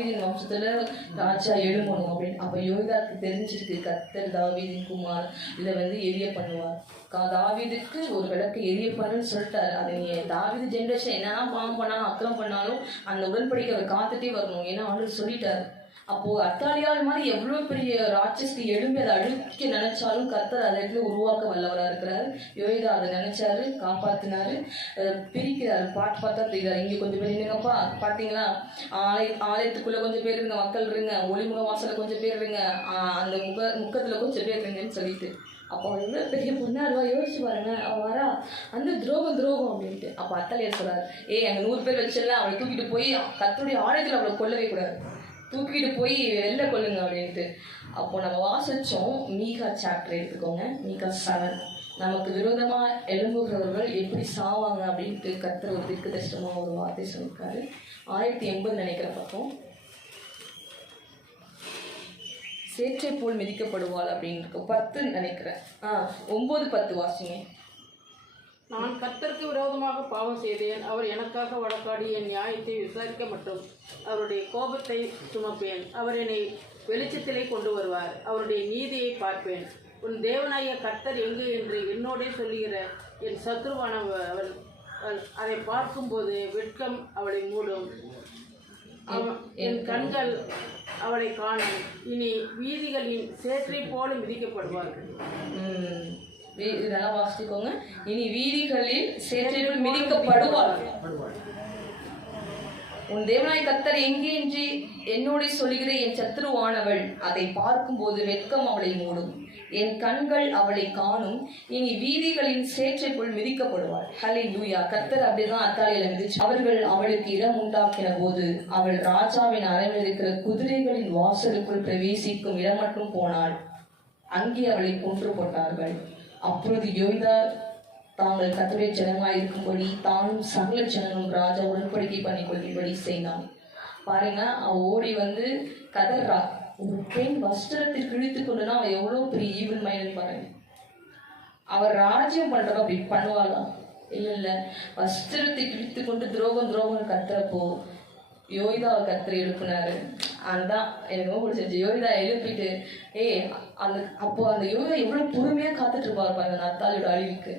தாவீதின் வம்சத்துல ராஜா எழுமணும் அப்படின்னு. அப்ப யோய்தாக்கு தெரிஞ்சிருக்கு கர்த்தர் தாவீதின் குமார், இதை எரிய பண்ணுவார். தாவீதுக்கு ஒரு விளக்கு எரிய பண்ணுன்னு சொல்லிட்டாரு. அது நீ தாவீது ஜென்ரேஷன் என்னன்னா பாவம் பண்ணாலும் அக்கிரம் பண்ணாலும் அந்த உடன்படிக்கை அவர் காத்துட்டே வரணும், ஏன்னா அவரு சொல்லிட்டாரு. அப்போ அத்தாலியால் மாதிரி எவ்வளவு பெரிய ராட்சஸ்க்கு எழும்பி அதை அழிக்க நினைச்சாலும் கர்த்தர் அதை இடத்துல உருவாக்க வல்லவரா இருக்கிறாரு. யோய்தா அதை நினைச்சாரு, காப்பாத்தினாரு, பிரிக்கிறாரு. பார்த்தா தெரியுறாரு. இங்க கொஞ்சம் பேர் இருங்கப்பா, பாத்தீங்களா, ஆலயத்துக்குள்ள கொஞ்சம் பேர் இருங்க, மக்கள் இருங்க, ஒளிமுக வாசல கொஞ்சம் பேர் இருங்க, அந்த முக்கத்துல கொஞ்சம் பேர் இருங்கன்னு சொல்லிட்டு. அப்போ எவ்வளோ பெரிய பொண்ணாருவா யோசிச்சு பாருங்க. அவள் வரா அந்த துரோகம் அப்படின்ட்டு. அப்போ அத்தாலியார் சொல்றாரு, அங்கே 100 பேர் வச்சிடலாம், அவளை தூக்கிட்டு போய் கர்த்தருடைய ஆலயத்தில் அவளை கொல்லவே கூடாது, தூக்கிட்டு போய் வெளில கொல்லுங்க அப்படின்ட்டு. அப்போ நம்ம வாசிச்சோம் மீகா சாப்டர் எடுத்துக்கோங்க, மீகா 7. நமக்கு விரோதமா எழும்புகிறவர்கள் எப்படி சாவாங்க அப்படின்ட்டு கர்த்தர் ஒரு தீர்க்கதரிசனமா ஒரு வார்த்தை சொல்லியிருக்காரு. 1080 நினைக்கிற பக்கம், சேற்றை போல் மிதிக்கப்படுவாள் அப்படின்னு 10 நினைக்கிறேன். 9-10 வாசிங்க. நான் கர்த்தருக்கு விரோதமாக பாவம் செய்தேன், அவர் எனக்காக வழக்காடி என் நியாயத்தை விசாரிக்க மற்றும் அவருடைய கோபத்தை சுமப்பேன். அவர் என்னை வெளிச்சத்திலே கொண்டு வருவார், அவருடைய நீதியை பார்ப்பேன். உன் தேவனாய கர்த்தர் எங்கு என்று என்னோடே சொல்லுகிற என் சத்ருவானவன் அதை பார்க்கும்போது வெட்கம் அவளை மூடும், என் கண்கள் அவளை காணும். இனி வீதிகளின் சேற்றை போல மிதிக்கப்படுவார்கள். இதெல்லாம் வாசிக்கோங்க. இனி வீதிகளில் சேற்றை போல் மிதிக்கப்படுவார்கள். உன் தேவனாய் கர்த்தர் எங்கே என்று என்னோட சொல்லுகிற என் சத்ருவானவள் அதை பார்க்கும்போது வெட்கம் அவளை மூடும், என் கண்கள் அவளை காணும். இனி வீதிகளின் சேற்றைக்குள் மிதிக்கப்படுவாள். ஹல்லேலூயா. கர்த்தர் அப்படிதான் அத்தாலியில மிதிச்சு அவர்கள் அவளுக்கு இடம் உண்டாக்கின போது அவள் ராஜாவின் அறையில் இருக்கிற குதிரைகளின் வாசலுக்குள் பிரவேசிக்கும் இடம் மட்டும் போனாள். அங்கே அவளை கொன்று போட்டார்கள். அப்பொழுது யோய்தா தாங்கள் கர்த்தருடைய ஜனமாய் இருக்கும்படி தானும் சகல ஜனங்களும் ராஜா உடன்படிக்கை பண்ணி கொள்ளும்படி செய்தான். பாருங்க, அவ ஓடி கதறா. ஒரு பெண் வஸ்திரத்தை கிழித்து கொண்டுனா அவ எவ்வளவு பெரிய ஈவன் மைண்ட் பாருங்க. அவர் ராஜ்யம் பண்றப்ப அப்படி பண்ணுவாளா? இல்ல. வஸ்திரத்தை கிழித்து கொண்டு துரோகம் கத்துறப்போ யோய்தா கர்த்தர் எழுப்பினாரு. அதுதான் எனக்கு ரொம்ப பிடிச்சிருச்சு. யோய்தா எழுப்பிட்டு அப்போ அந்த யோய்தா எவ்வளவு பொறுமையா காத்துட்டு இருப்பாரு பாருங்க நத்தாலியோட அழிவுக்கு.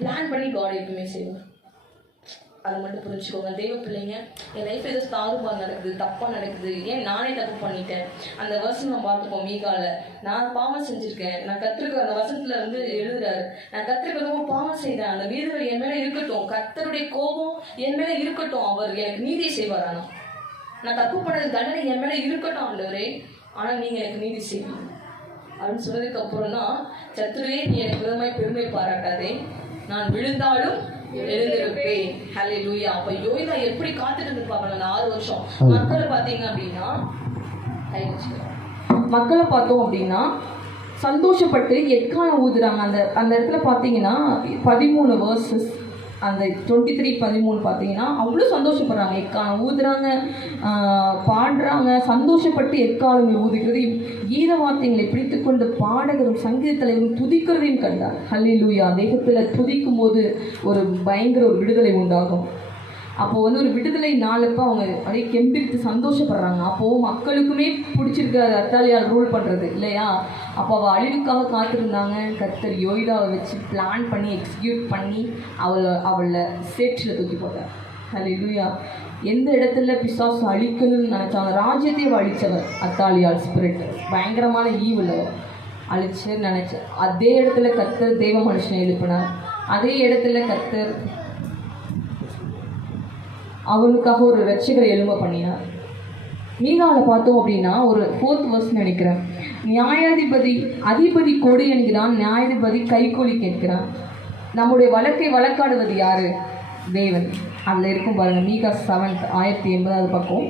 பிளான் பண்ணி காட் எப்பவுமே செய்வார். அதை மட்டும் புரிஞ்சுக்கோங்க தெய்வ பிள்ளைங்க. என் லைஃப் ஏதோ தாறுபாடு நடக்குது, தப்பா நடக்குது, ஏன் நானே தப்பு பண்ணிட்டேன். அந்த வருஷம் நம்ம பார்த்துப்போம் மீகால, நான் பாவம் செஞ்சிருக்கேன், நான் கர்த்தருக்கு அந்த வசனத்துல எழுதுறாரு, நான் கர்த்தருக்கு பாவம் செய்தேன், அந்த வீடுகள் என் மேல இருக்கட்டும், கர்த்தருடைய கோபம் என் மேல இருக்கட்டும், அவர் எனக்கு நீதி செய்வார். ஆனா நான் தப்பு பண்ணது தண்டனை என் மேல இருக்கட்டும் ஆண்டவரே, ஆனா நீங்க எனக்கு நீதி செய்வீங்க அப்படின்னு சொன்னதுக்கு அப்புறம் தான், சத்துருவே நீ எனக்கு விதமாய் பெருமை பாராட்டாதே, நான் விழுந்தாலும் எழுந்திருப்பேன். ஹல்லேலூயா. அப்ப யோய்தா எப்படி காத்துட்டு இருப்பாங்க அந்த 6 வருஷம். மக்களை பார்த்தீங்க அப்படின்னா பார்த்தோம் அப்படின்னா சந்தோஷப்பட்டு எக்காலம் ஊதுறாங்க. அந்த இடத்துல பார்த்தீங்கன்னா 13 verses, அந்த 23-13 பார்த்தீங்கன்னா அவ்வளோ சந்தோஷப்படுறாங்க, எக்காலம் ஊதுறாங்க, பாடுறாங்க, சந்தோஷப்பட்டு எக்காலங்கள் ஊதுகிறது. கீத வார்த்தைகளை பிடித்து கொண்டு பாடகரும் சங்கீத தலைவரும் துதிக்கிறதையும் கண்டார். ஹல்லேலூயா. தேகத்தில் துதிக்கும் போது ஒரு பயங்கர ஒரு விடுதலை உண்டாகும். அப்போது ஒரு விடுதலை நாளப்போ அவங்க அப்படியே கெம்பிரித்து சந்தோஷப்படுறாங்க. அப்போது மக்களுக்குமே பிடிச்சிருக்காரு அத்தாலியால் ரூல் பண்ணுறது இல்லையா. அப்போ அவள் அழிவுக்காக காத்திருந்தாங்க. கர்த்தர் யோய்தாவை வச்சு பிளான் பண்ணி எக்ஸிக்யூட் பண்ணி அவளை சேற்றில் தூக்கி போட்டார். ஹல்லேலூயா. எந்த இடத்துல பிசாசு அழிக்கணும்னு நினச்சாங்க, ராஜ்யத்தையே அழித்தவர் அத்தாலியால் ஸ்பிரிட், பயங்கரமான ஈவில் அழிச்சு நினச்ச அதே இடத்துல கர்த்தர் தேவ மனுஷனை எழுப்பினார். அதே இடத்துல கர்த்தர் அவனுக்காக ஒரு ரட்சகரை எழும்ப பண்ணினார். மீகாவில் பார்த்தோம் அப்படின்னா ஒரு 4th verse நினைக்கிறேன். அதிபதி கொடி என்கிறான், நியாயாதிபதி கைகூலி கேட்கிறான். நம்முடைய வழக்கை வழக்காடுவது யாரு? தேவன். அதில் இருக்கும் பாருங்க, மீகா 7 1080 பக்கம்.